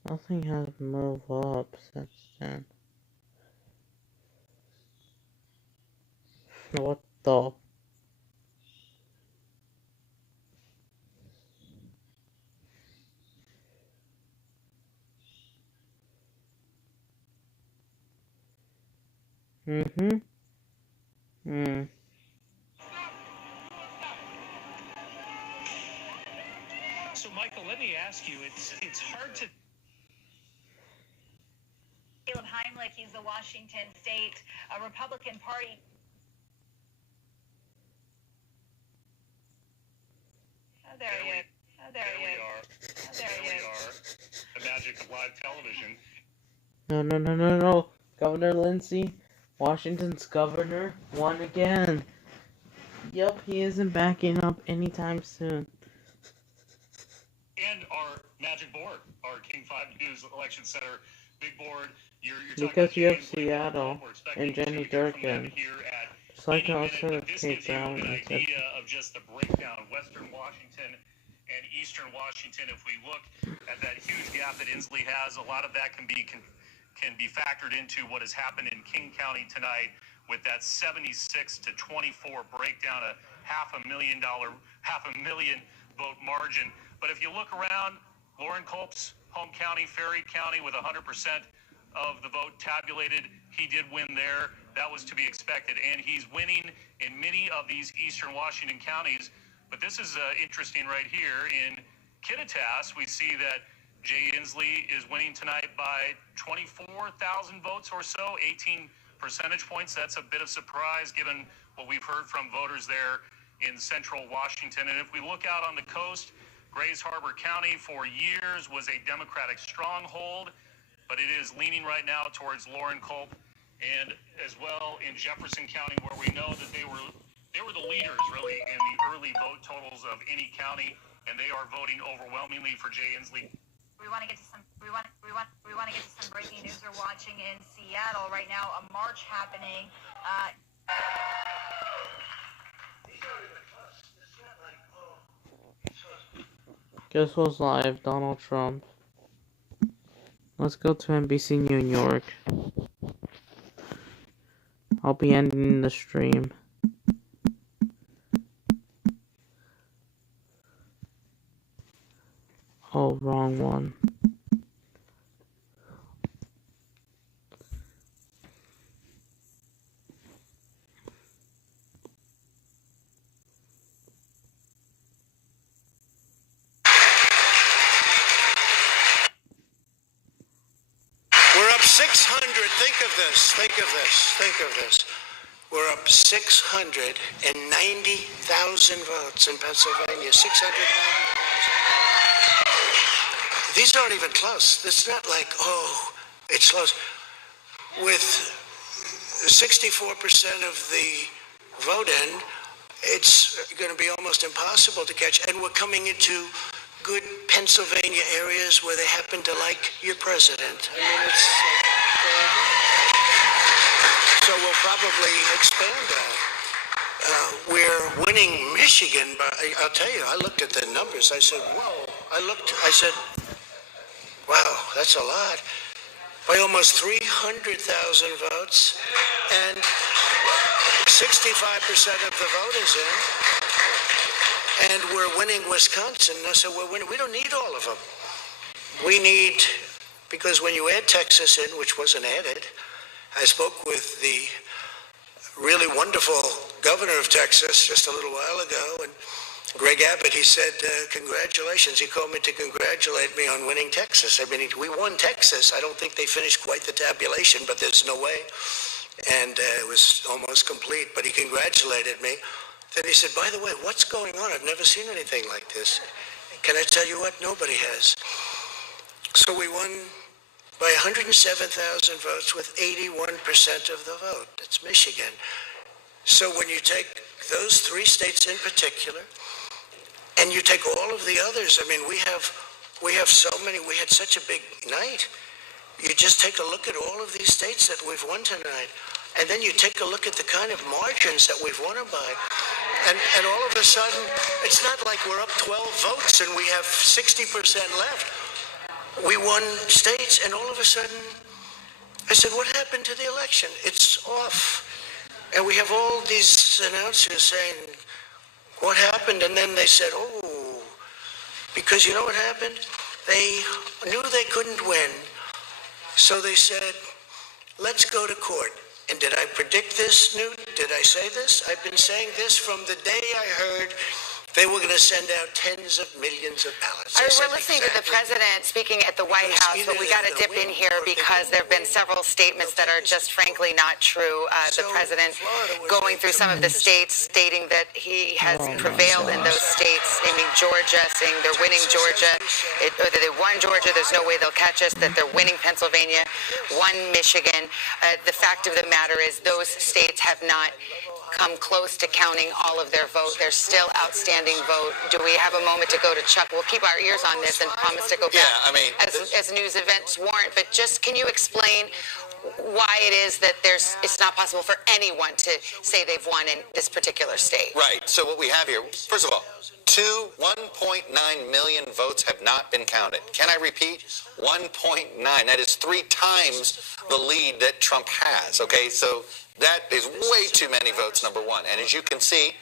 nothing has moved up since then. What the? Mm-hmm. So, Michael, let me ask you, it's hard to. Caleb Heimlich, he's the Washington State Republican Party. Oh, there he is. Oh, there he is. There we are. The magic of live television. No. Governor Lindsay, Washington's governor, won again. Yup, he isn't backing up anytime soon. And our magic board, our King 5 News Election Center big board. You're Because you have talking Seattle and Jenny Durkin. Just like I was saying with Kate Brown an and such. idea of just the breakdown, Western Washington and Eastern Washington. If we look at that huge gap that Inslee has, a lot of that can be factored into what has happened in King County tonight with that 76 to 24 breakdown, a $500,000 vote margin. But if you look around, Lauren Culp's home county, Ferry County, with 100% of the vote tabulated, he did win there. That was to be expected, and he's winning in many of these Eastern Washington counties. But this is interesting right here in Kittitas. We see that Jay Inslee is winning tonight by 24,000 votes or so, 18 percentage points. That's a bit of surprise given what we've heard from voters there in central Washington. And if we look out on the coast, Grays Harbor County for years was a Democratic stronghold, but it is leaning right now towards Lauren Culp, and as well in Jefferson County, where we know that they were the leaders really in the early vote totals of any county, and they are voting overwhelmingly for Jay Inslee. We want to get to some. We want to get to some breaking news. We're watching in Seattle right now a march happening. Guess who's live? Donald Trump. Let's go to NBC New York. I'll be ending the stream. Oh, wrong one. We're up 600. Think of this. Think of this. Think of this. We're up 690,000 votes in Pennsylvania. 690,000. These aren't even close. It's not like, oh, it's close. With 64% of the vote in, it's going to be almost impossible to catch. And we're coming into good Pennsylvania areas where they happen to like your president. I mean, it's so we'll probably expand that. We're winning Michigan, but I'll tell you, I looked at the numbers. I said, whoa. I said, wow, that's a lot. By almost 300,000 votes, and 65% of the vote is in. And we're winning Wisconsin. So we're winning. We don't need all of them. We need, because when you add Texas in, which wasn't added, I spoke with the really wonderful governor of Texas just a little while ago, and Greg Abbott, he said, congratulations. He called me to congratulate me on winning Texas. I mean, we won Texas. I don't think they finished quite the tabulation, but there's no way. And it was almost complete, but he congratulated me. Then he said, by the way, what's going on? I've never seen anything like this. Can I tell you what? Nobody has. So we won by 107,000 votes with 81% of the vote. That's Michigan. So when you take those three states in particular, and you take all of the others, I mean, we have so many, we had such a big night. You just take a look at all of these states that we've won tonight, and then you take a look at the kind of margins that we've won them by. And all of a sudden, it's not like we're up 12 votes and we have 60% left. We won states, and all of a sudden, I said, what happened to the election? It's off. And we have all these announcers saying, what happened? And then they said, oh, because you know what happened? They knew they couldn't win. So they said, let's go to court. And did I predict this, Newt? Did I say this? I've been saying this from the day I heard they were going to send out tens of millions of ballots. We're listening to the president speaking at the White House, but we got to dip in here because there have been several statements that are just frankly not true. The president going through some of the states, stating that he has prevailed in those states, naming Georgia, saying they're winning Georgia, or that they won Georgia, there's no way they'll catch us, that they're winning Pennsylvania, won Michigan. The fact of the matter is those states have not come close to counting all of their vote. There's still outstanding vote. Do we have a moment to go to Chuck? We'll keep our ears on this and promise to go back as news events warrant. But just can you explain why it is that it's not possible for anyone to say they've won in this particular state? Right. So what we have here, first of all, 1.9 million votes have not been counted. Can I repeat? 1.9. That is 3 times the lead that Trump has. Okay, so that is way too many votes, number one. And as you can see,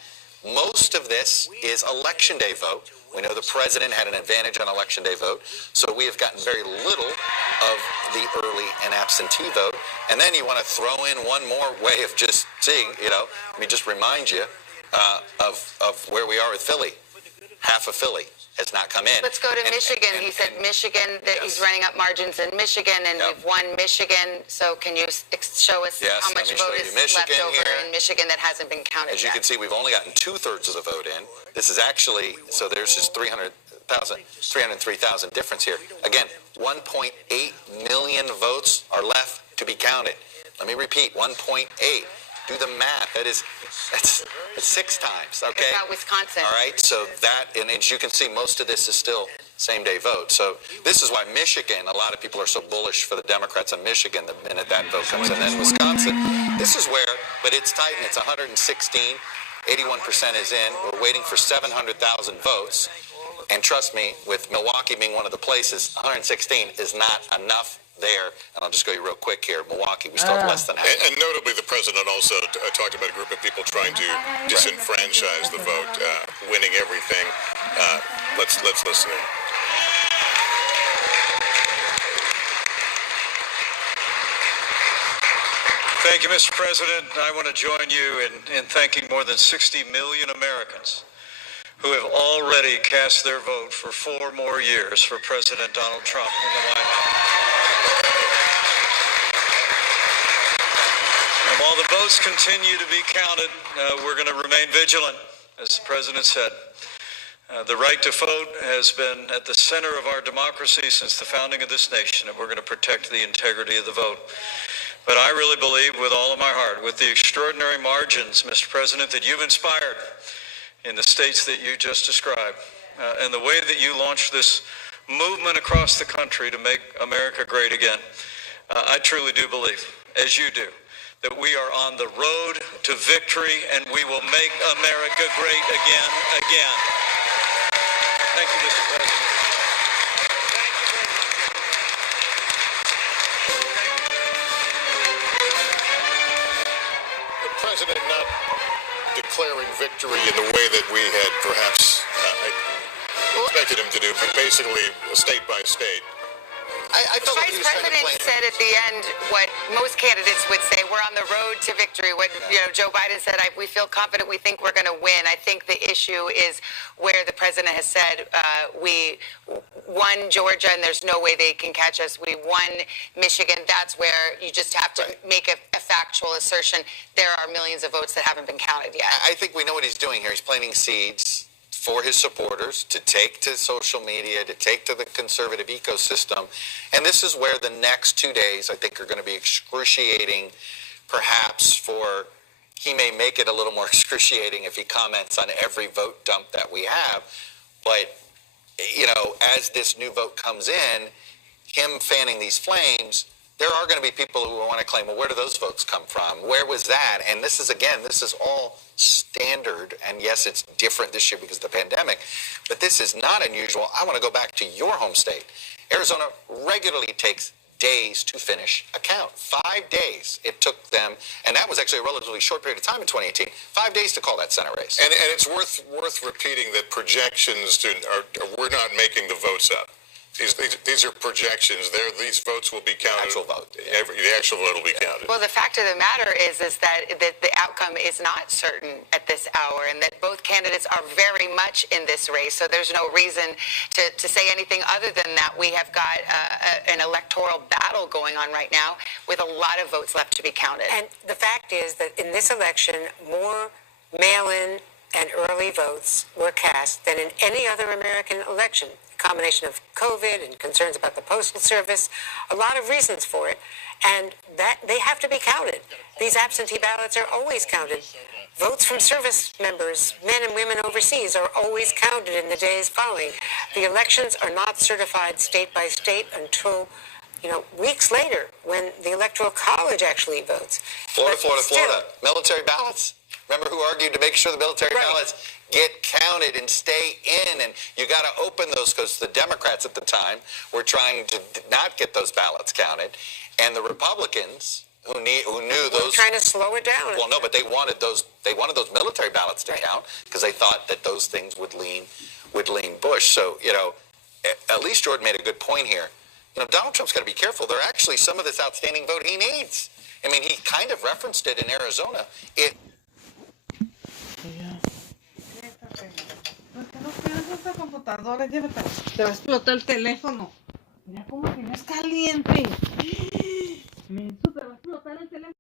most of this is election day vote. We know the president had an advantage on election day vote, so we have gotten very little of the early and absentee vote. And then you want to throw in one more way of just seeing, let me just remind you of where we are with Philly. Half of Philly has not come in. Let's go to Michigan. He said Michigan, that he's running up margins in Michigan, and we've won Michigan. So can you show us how much vote is left over in Michigan that hasn't been counted yet? As you can see, we've only gotten 2/3 of the vote in. This is actually, so there's just 303,000 difference here. Again, 1.8 million votes are left to be counted. Let me repeat, 1.8. Do the math. It's 6 times, okay? About Wisconsin. All right, so that, and as you can see, most of this is still same-day vote. So this is why Michigan, a lot of people are so bullish for the Democrats in Michigan the minute that vote comes in. And then Wisconsin, this is where, but it's tight, and it's 116. 81% is in. We're waiting for 700,000 votes. And trust me, with Milwaukee being one of the places, 116 is not enough there. And I'll just go real quick here. Milwaukee, we still have less than half. And notably, the president also talked about a group of people trying to disenfranchise the vote, winning everything. Let's listen in. Thank you, Mr. President. I want to join you in thanking more than 60 million Americans who have already cast their vote for 4 more years for President Donald Trump in the White House. And while the votes continue to be counted, we're going to remain vigilant, as the President said. The right to vote has been at the center of our democracy since the founding of this nation, and we're going to protect the integrity of the vote. But I really believe with all of my heart, with the extraordinary margins, Mr. President, that you've inspired in the states that you just described, and the way that you launched this movement across the country to make America great again, I truly do believe, as you do, that we are on the road to victory, and we will make America great again. Thank you, Mr. President. The president not declaring victory in the way that we had perhaps expected him to do, but basically state by state. I felt like Vice he was trying to President said at the end what most candidates would say: we're on the road to victory. What Joe Biden said: we feel confident. We think we're going to win. I think the issue is where the president has said we won Georgia and there's no way they can catch us. We won Michigan. That's where you just have to make a factual assertion. There are millions of votes that haven't been counted yet. I think we know what he's doing here. He's planting seeds for his supporters to take to social media, to take to the conservative ecosystem. And this is where the next 2 days, I think, are going to be excruciating, perhaps for, he may make it a little more excruciating if he comments on every vote dump that we have. But, as this new vote comes in, him fanning these flames, there are going to be people who want to claim, well, where do those votes come from? Where was that? And this is all standard. And yes, it's different this year because of the pandemic, but this is not unusual. I want to go back to your home state. Arizona regularly takes days to finish a count. 5 days it took them, and that was actually a relatively short period of time in 2018. 5 days to call that Senate race. And it's worth repeating that projections we're not making the votes up. These are projections. These votes will be counted. Actual vote. The actual vote will be counted. Well, the fact of the matter is that the outcome is not certain at this hour, and that both candidates are very much in this race. So there's no reason to say anything other than that. We have got an electoral battle going on right now with a lot of votes left to be counted. And the fact is that in this election, more mail-in and early votes were cast than in any other American election. A combination of COVID and concerns about the Postal Service, a lot of reasons for it, and that they have to be counted. These absentee ballots are always counted. Votes from service members, men and women overseas, are always counted in the days following. The elections are not certified state by state until weeks later, when the Electoral College actually votes. Florida. Military ballots. Remember who argued to make sure the military ballots get counted and stay in? And you got to open those, because the Democrats at the time were trying to not get those ballots counted, and the Republicans who knew those trying to slow it down. Well, no, but they wanted those military ballots to count because they thought that those things would lean Bush. So at least Jordan made a good point here. Donald Trump's got to be careful. There are actually some of this outstanding vote he needs. I mean, he kind of referenced it in Arizona. Te va a explotar el teléfono. Mira cómo que no es caliente. Te va a explotar el teléfono.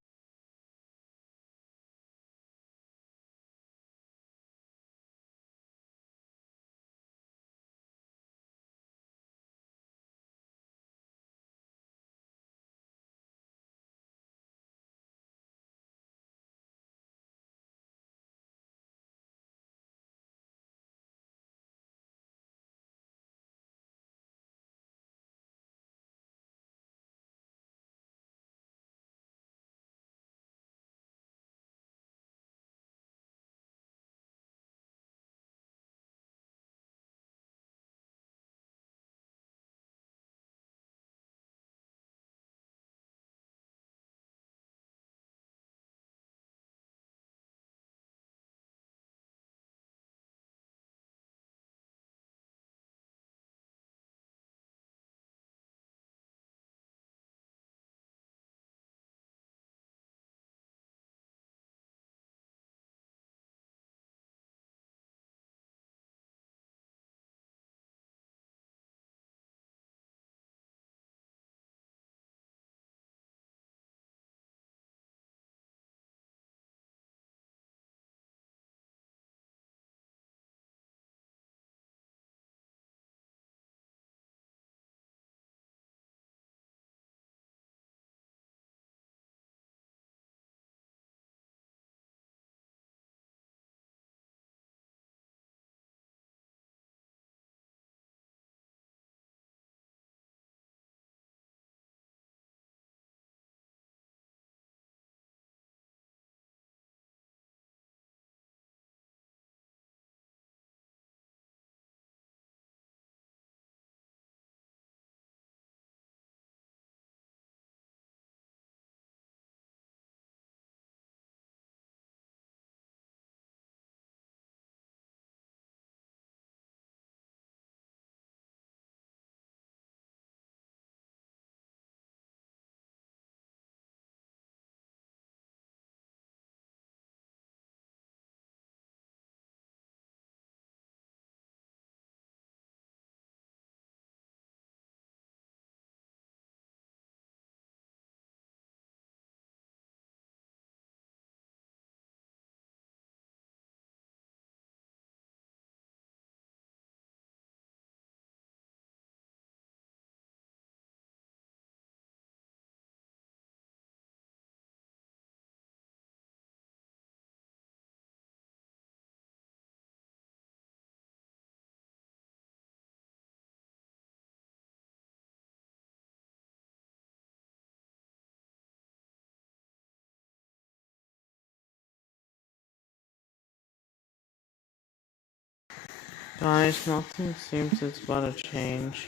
Guys, nothing seems it's about to change.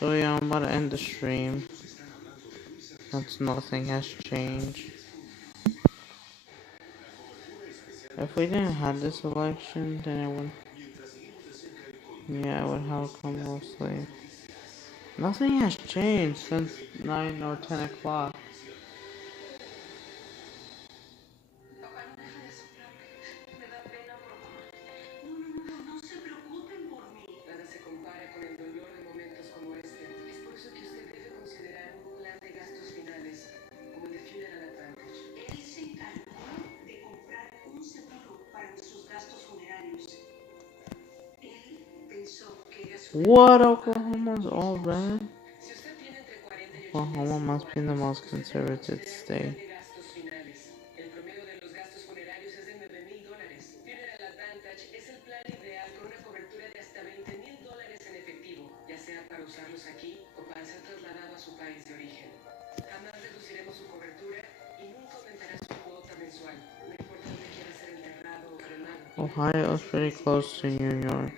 So yeah, I'm about to end the stream. Since nothing has changed. If we didn't have this election, then it would... Yeah, it would have come mostly. Nothing has changed since 9 or 10 o'clock. What? Oklahoma's all red? Oklahoma must be the most conservative state. Ohio is pretty close to New York.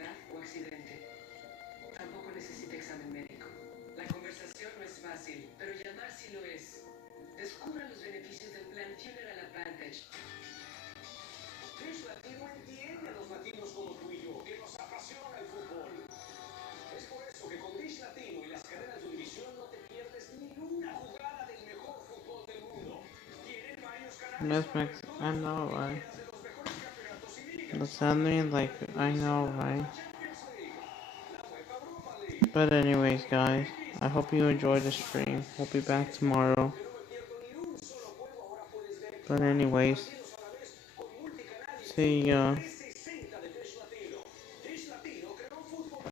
Yes, Max, I know, right? Does that mean, like, I know, right? But anyways, guys, I hope you enjoyed the stream. We'll be back tomorrow. But anyways, see ya.